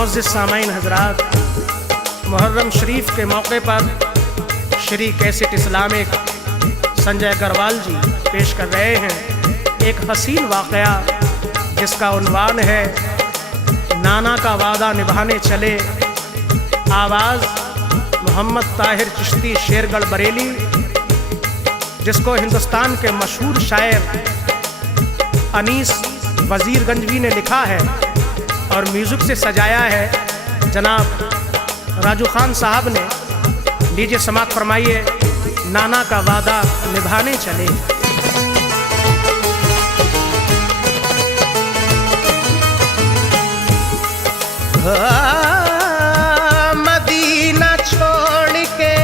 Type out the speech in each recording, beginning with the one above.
मुअज़्ज़िज़ सामाईन हज़रात, मुहर्रम शरीफ के मौके पर श्री कैसेट इस्लामिक संजय अग्रवाल जी पेश कर रहे हैं एक हसीन वाक़या जिसका उन्वान है नाना का वादा निभाने चले। आवाज़ मोहम्मद ताहिर चिश्ती शेरगढ़ बरेली, जिसको हिंदुस्तान के मशहूर शायर अनीस वज़ीरगंजवी ने लिखा है और म्यूज़िक से सजाया है जनाब राजू खान साहब ने। लीजिए समाअत फरमाइए, नाना का वादा निभाने चले। मदीना छोड़ के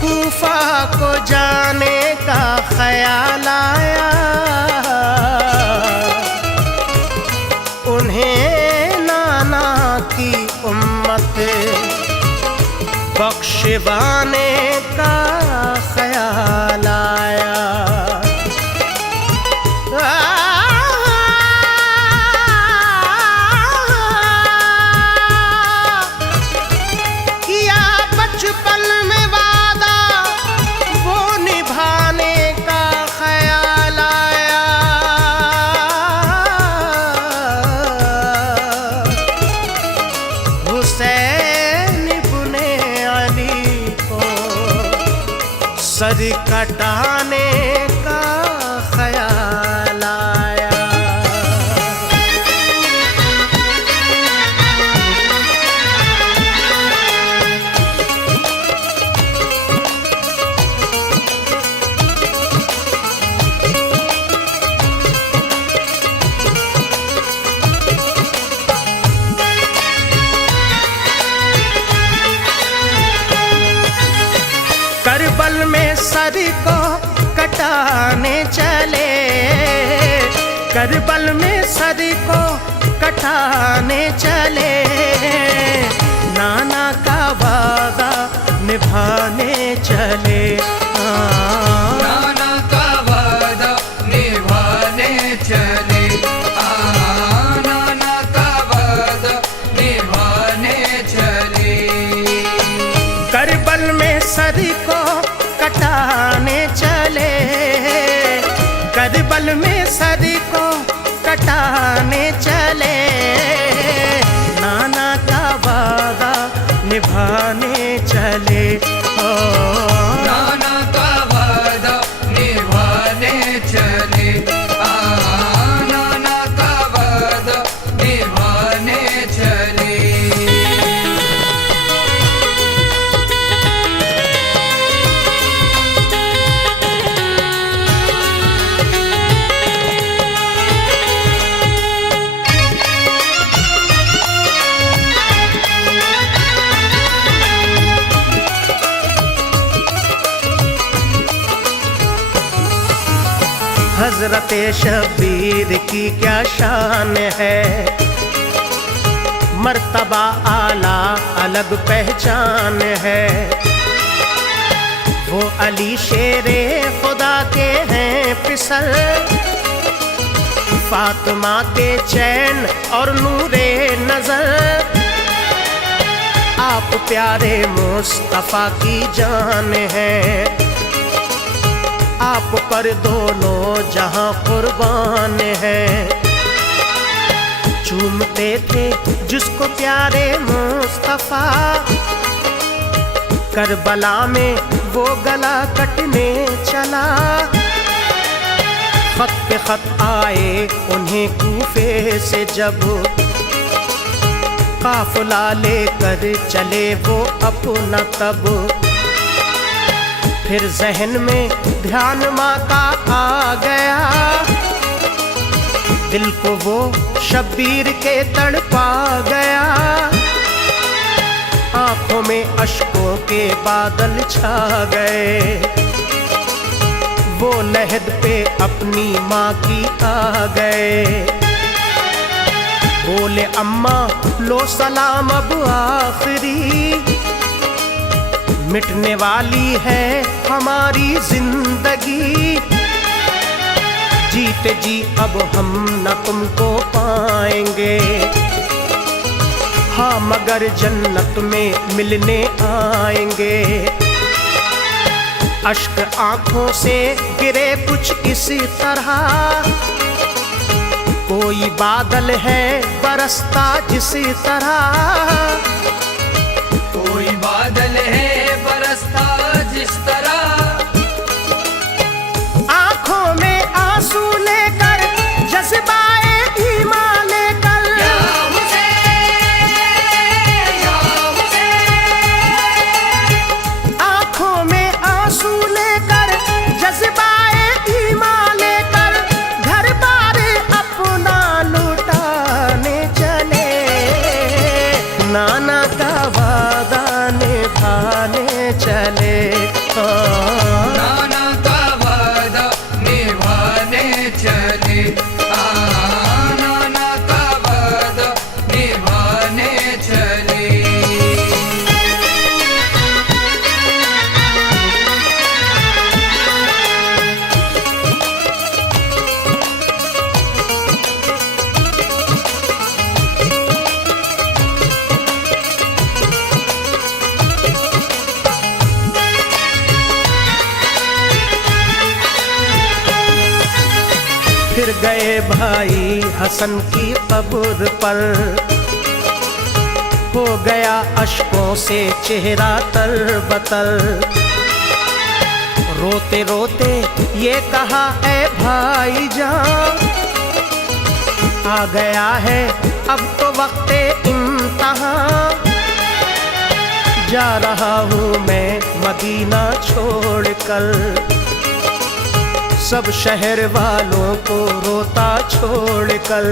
कूफा को जाने का ख्याल आया, उन्हें नाना की उम्मत बख्शवाने का ख्याल आया। किया बचपन में वादा वो निभाने का ख्याल आया, हुसैन इब्ने अली को सर कटाने का ख्याल आया। करबल में सर को कटाने चले, करबल में सर को कटाने चले, नाना का वादा निभाने चले। नाना का वादा निभाने चले, नाना का वादा निभाने चले। करबल में सर को कटाने चले, करबल में सर को कटाने चले, नाना का वादा निभाने चले। नाना का वादा निभाने चले, नाना का वादा निभाने चले। हजरत शबीर की क्या शान है, मर्तबा आला अलग पहचान है। वो अली शेरे खुदा के हैं पिसल, फातिमा के चैन और नूरे नजर। आप प्यारे मुस्तफा की जान है, आप पर दोनों जहां कुर्बान है। चूमते थे जिसको प्यारे मुस्तफा, करबला में वो गला कटने चला। खत पे खत आए उन्हें कूफे से जब, काफिला लेकर चले वो अपना तब। फिर जहन में ध्यान माँ का आ गया, दिल को वो शब्बीर के तड़पा गया। आंखों में अश्कों के बादल छा गए, वो लहद पे अपनी माँ की आ गए। बोले अम्मा लो सलाम अब आखिरी, मिटने वाली है हमारी जिंदगी। जीते जी अब हम न तुमको पाएंगे, हाँ मगर जन्नत में मिलने आएंगे। अश्क आंखों से गिरे कुछ इसी तरह, कोई बादल है बरसता जिस तरह, कोई बादल है बरसता जिस तरह, आंखों में आंसू लेकर जज्बाए ईमान लेकर, या हुसैन या हुसैन, आंखों में आंसू लेकर जज्बाए ईमान लेकर, घर बार अपना लुटाने चले, नाना का वादा निभाने चले। नाना का वादा निभाने चले, नाना का वादा निभाने चले। फिर गए भाई हसन की कब्र पर, हो गया अश्कों से चेहरा तरबतर, रोते रोते ये कहा ऐ भाई जान, आ गया है अब तो वक्ते इम्तिहान, जा रहा हूँ मैं मदीना छोड़कर, सब शहर वालों को रोता छोड़कर,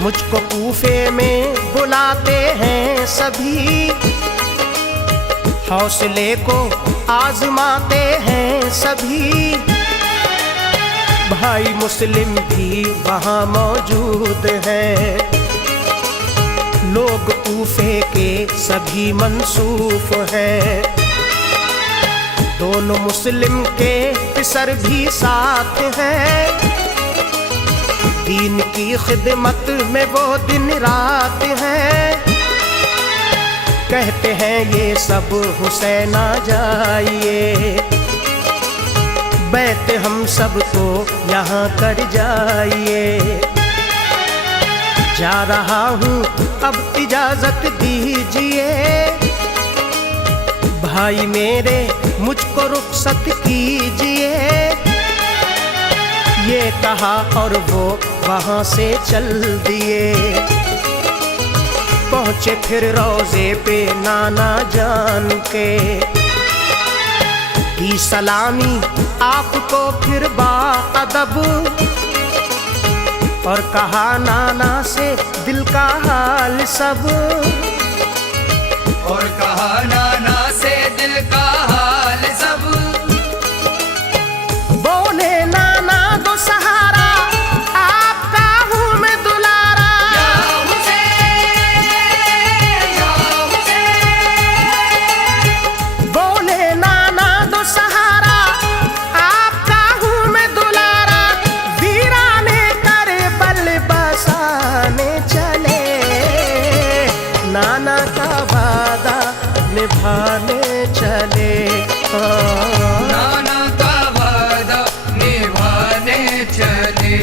मुझको कूफे में बुलाते हैं सभी, हौसले को आजमाते हैं सभी, भाई मुस्लिम भी वहाँ मौजूद हैं, लोग कूफे के सभी मंसूफ हैं, दोनों मुस्लिम के पिसर भी साथ हैं, दीन की खिदमत में वो दिन रात हैं, कहते हैं ये सब हुसैन आ जाइए, बैत हम सब को यहाँ कर जाइए, जा रहा हूँ अब इजाजत दीजिए, भाई मेरे मुझको रुखसत कीजिए, ये कहा और वो वहाँ से चल दिए, पहुँचे फिर रोजे पे नाना जान के, की सलामी आपको फिर बाअदब, और कहा नाना से दिल का हाल सब, और कहा नाना से दिल का हाल सब, बोले नाना दो सहारा आपका हूँ मैं दुलारा, या हुसैन या हुसैन, बोले नाना दो सहारा आपका हूँ मैं दुलारा, वीराने करबल बसाने चले, नाना का वादा निभाने चले, नाना का वादा निभाने चले,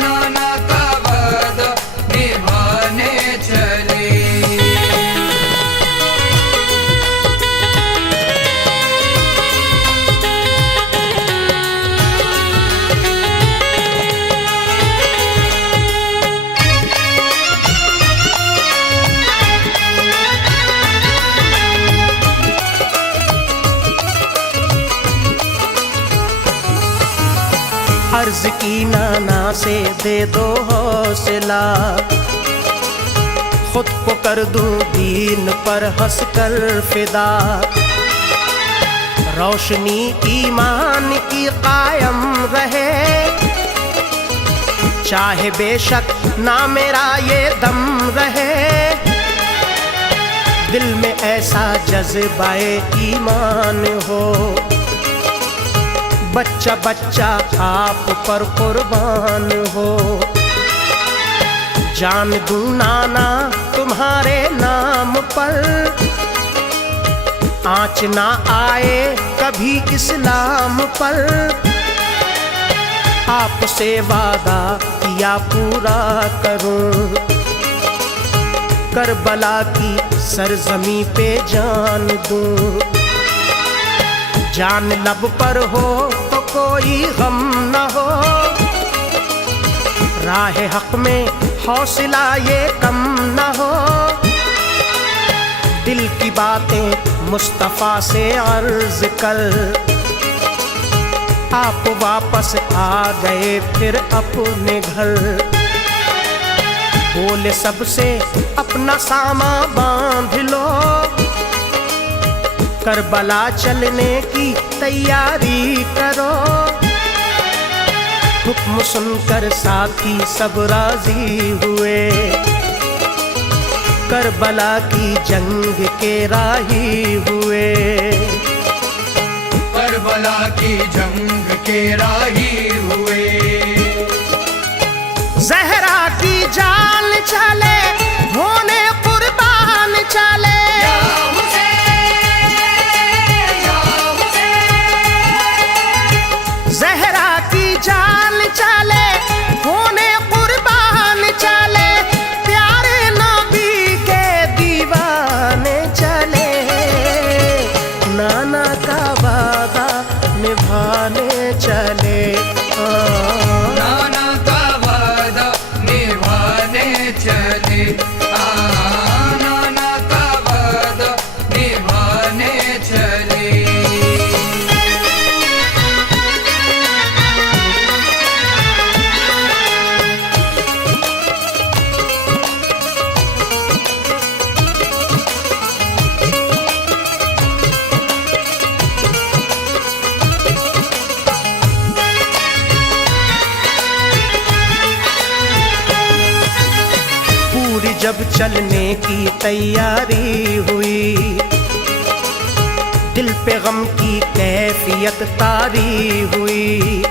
नाना का वादा निभाने चले। अर्ज की नाना से दे दो हौसला, खुद को कर दूं दीन पर हंस कर फिदा, रोशनी ईमान की कायम रहे, चाहे बेशक ना मेरा ये दम रहे, दिल में ऐसा जज्बाए ईमान हो, बच्चा बच्चा आप पर कुर्बान हो, जान दूं नाना तुम्हारे नाम पर, आँच ना आए कभी इस्लाम पर। आपसे वादा किया पूरा करूं, करबला की सरजमी पे जान दूं। जान लब पर हो तो कोई गम न हो, राह हक में हौसला ये कम न हो। दिल की बातें मुस्तफा से अर्ज कर, आप वापस आ गए फिर अपने घर। बोले सबसे अपना सामा बांध लो, करबला चलने की तैयारी करो। हुक्म सुनकर साथी सब राजी हुए, करबला की जंग के राही हुए। करबला की जंग के राही हुए। ज़हरा की जान चले होने कुर्बान चले, ज़हरा की जान चले होने कुर्बान चले। प्यारे नबी के दीवाने चले, नाना का वादा निभाने चले। नाना का वादा निभाने चले। नाना का वादा निभाने चले। जब चलने की तैयारी हुई, दिल पे गम की कैफियत तारी हुई।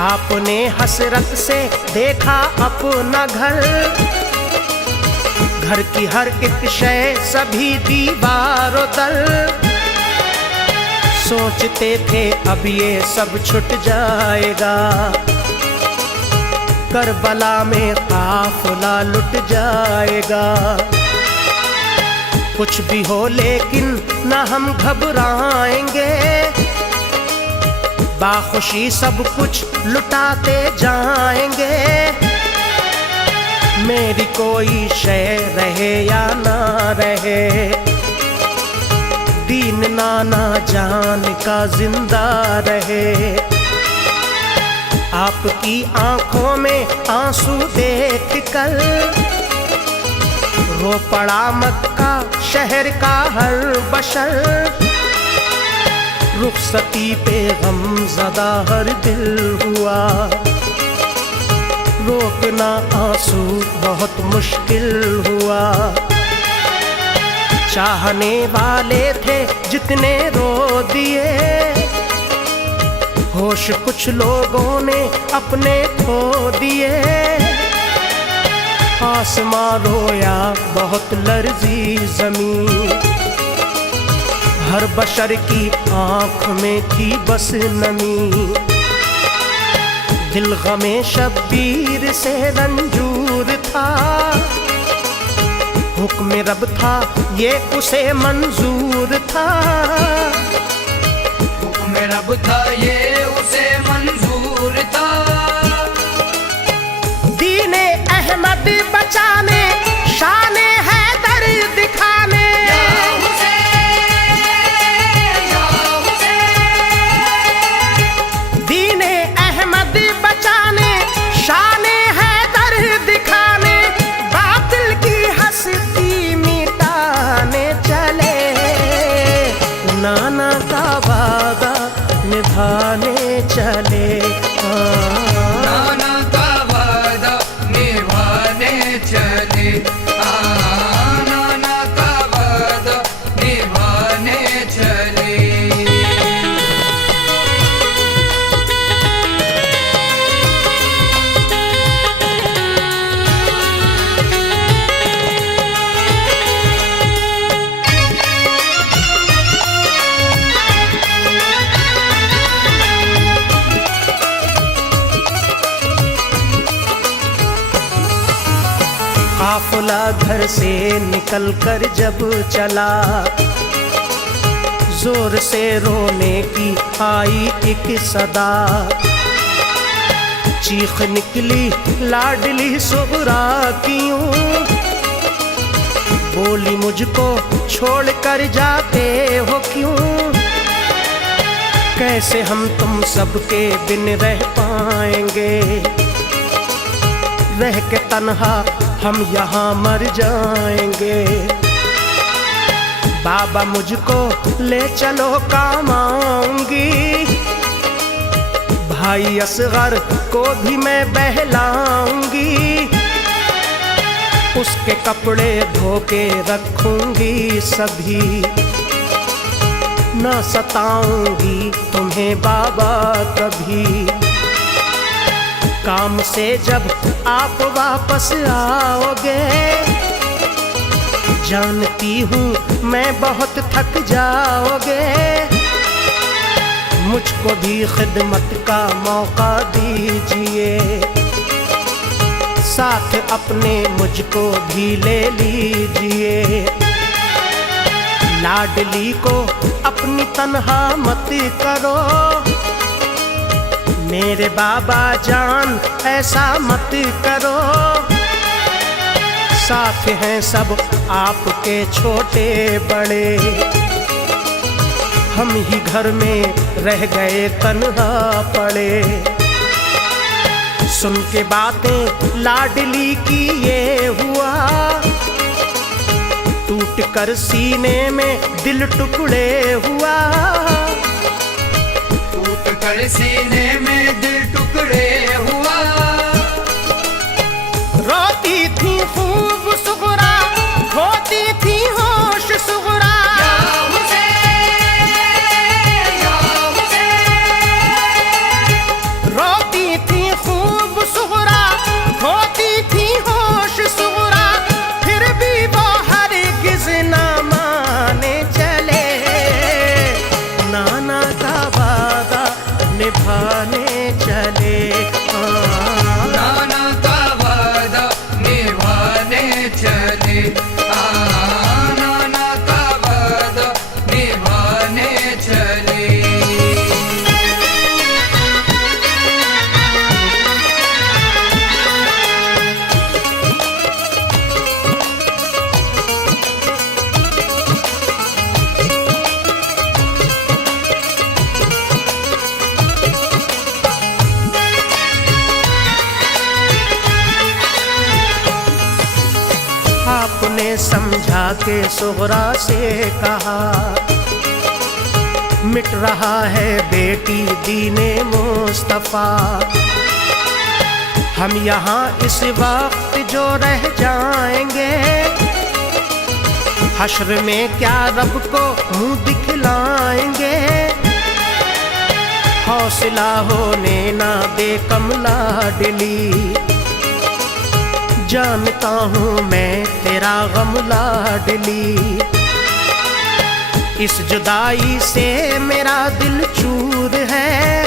आपने हसरत से देखा अपना घर, घर की हर एक शय सभी दीवारों दर। सोचते थे अब ये सब छुट जाएगा, करबला में काफिला लुट जाएगा। कुछ भी हो लेकिन न हम घबराएंगे, बाखुशी सब कुछ लुटाते जाएंगे। मेरी कोई शय रहे या ना रहे, दीन नाना जान का जिंदा रहे। आपकी आंखों में आंसू देख कर रो पड़ा मक्का शहर का हर बशर। रुखसती पे गमज़दा हर दिल हुआ, रोकना आंसू बहुत मुश्किल हुआ। चाहने वाले थे जितने रो दिए, होश कुछ लोगों ने अपने खो दिए। आसमां रोया बहुत लर्जी ज़मीन, हर बशर की आँख में थी बस नमी। दिल गमे शब्बीर से रंजूर था, हुक्म रब था ये उसे मंजूर था। हुक्म रब था ये उसे मंजूर था। दीने अहमद बचाने, शाने हैदर दिखाने, दीने अहमद बचाने, शाने हैदर दिखाने। बातिल की हस्ती मिटाने चले, नाना का वादा निभाने चले। नाना का वादा निभाने चले। नाना का वादा निभाने चले। घर से निकल कर जब चला, जोर से रोने की आई एक सदा, चीख निकली लाडली सुगरा की यूं, बोली मुझको छोड़ कर जाते हो क्यों, कैसे हम तुम सबके बिन रह पाएंगे, रह के तन्हा हम यहाँ मर जाएंगे, बाबा मुझको ले चलो काम आऊंगी, भाई असगर को भी मैं बहलाऊंगी, उसके कपड़े धो के रखूंगी सभी, न सताऊंगी तुम्हें बाबा कभी, काम से जब आप वापस आओगे, जानती हूँ मैं बहुत थक जाओगे, मुझको भी खिदमत का मौका दीजिए, साथ अपने मुझको भी ले लीजिए, लाडली को अपनी तन्हा मत करो, मेरे बाबा जान ऐसा मत करो, साथ हैं सब आपके छोटे बड़े, हम ही घर में रह गए तन्हा पड़े, सुन के बातें लाडली की ये हुआ, टूट कर सीने में दिल टुकड़े हुआ, टूट कर सीने में दिल टुकड़े हुआ, रोती थी खूब सुगरा, होती थी होश सुगरा, रोती थी खूब सुगरा, होती थी होश सुगरा, फिर भी वो हरगिज़ ना माने चले, नाना का वादा निभाने चले, नाना का वादा निभाने चले, नाना का वादा निभाने चले। आपने समझा के सुगरा से कहा, मिट रहा है बेटी दीने मुस्तफा, हम यहाँ इस वक्त जो रह जाएंगे, हश्र में क्या रब को मुंह दिखलाएंगे, हौसला होने ना दे कमला लाडली, जानता हूँ मैं तेरा गम लाडली, इस जुदाई से मेरा दिल चूर है,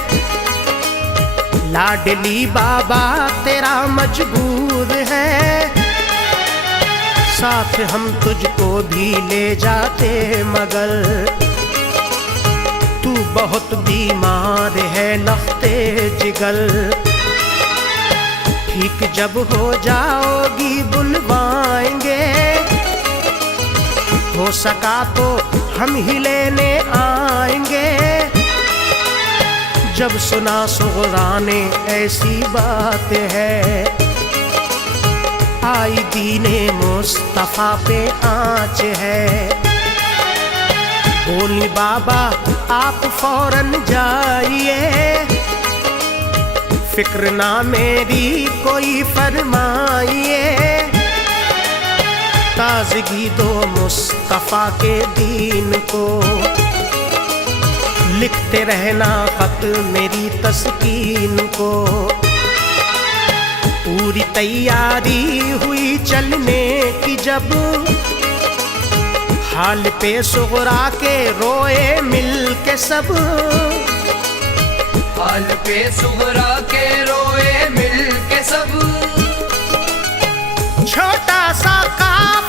लाडली बाबा तेरा मजबूर है, साथ हम तुझको भी ले जाते मगर तू बहुत बीमार है लख्ते जिगर, ठीक जब हो जाओगी बुलवाएंगे, हो सका तो हम ही लेने आएंगे, जब सुना सुगरा ने ऐसी बात है, आई दीने मुस्तफा पे आँच है, बोली बाबा आप फौरन जाइए, फिक्र ना मेरी कोई फरमाइए, ताज़गी दो मुस्तफा के दीन को, लिखते रहना खत मेरी तस्कीन को, पूरी तैयारी हुई चलने की जब, हाल पे सुगरा के रोए मिल के सब, हाल पे सुगरा के रोए मिल के सब, छोटा सा काम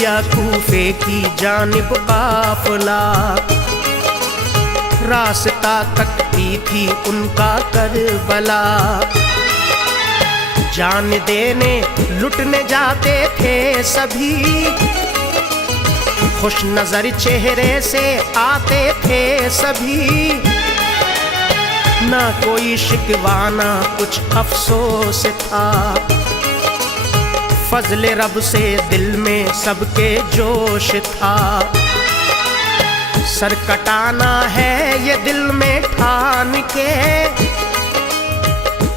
लिया कूफे की जानिब काफिला। रास्ता तकती थी उनका करबला। जान देने लुटने जाते थे सभी, खुश नजर चेहरे से आते थे सभी। ना कोई शिकवाना कुछ अफसोस था, फजले रब से दिल में सबके जोश था। सर कटाना है ये दिल में ठान के,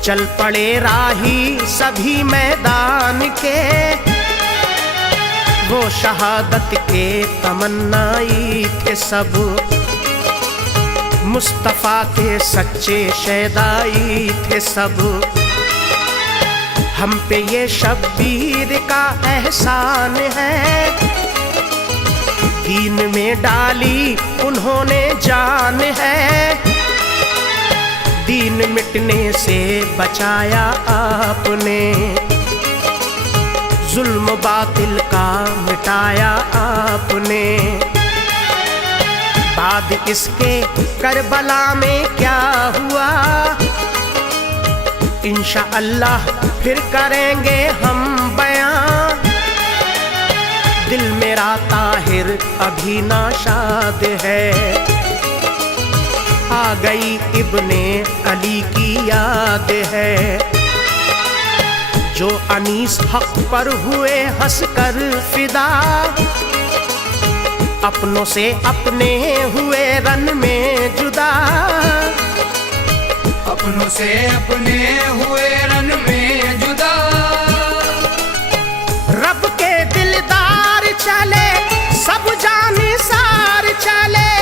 चल पड़े राही सभी मैदान के। वो शहादत के तमन्नाई थे सब, मुस्तफा के सच्चे शहदाई थे सब। हम पे ये शब्बीर का एहसान है, दीन में डाली उन्होंने जान है। दीन मिटने से बचाया आपने, जुल्म बातिल का मिटाया आपने। बाद इसके करबला में क्या हुआ, इंशाअल्लाह फिर करेंगे हम बयां। दिल मेरा ताहिर अभी नाशाद है, आ गई इब्ने अली की याद है। जो अनीस हक पर हुए हंसकर फिदा, अपनों से अपने हुए रन में जुदा। अपनों से अपने हुए रन में जुदा। रब के दिलदार चले सब जानिसार चले,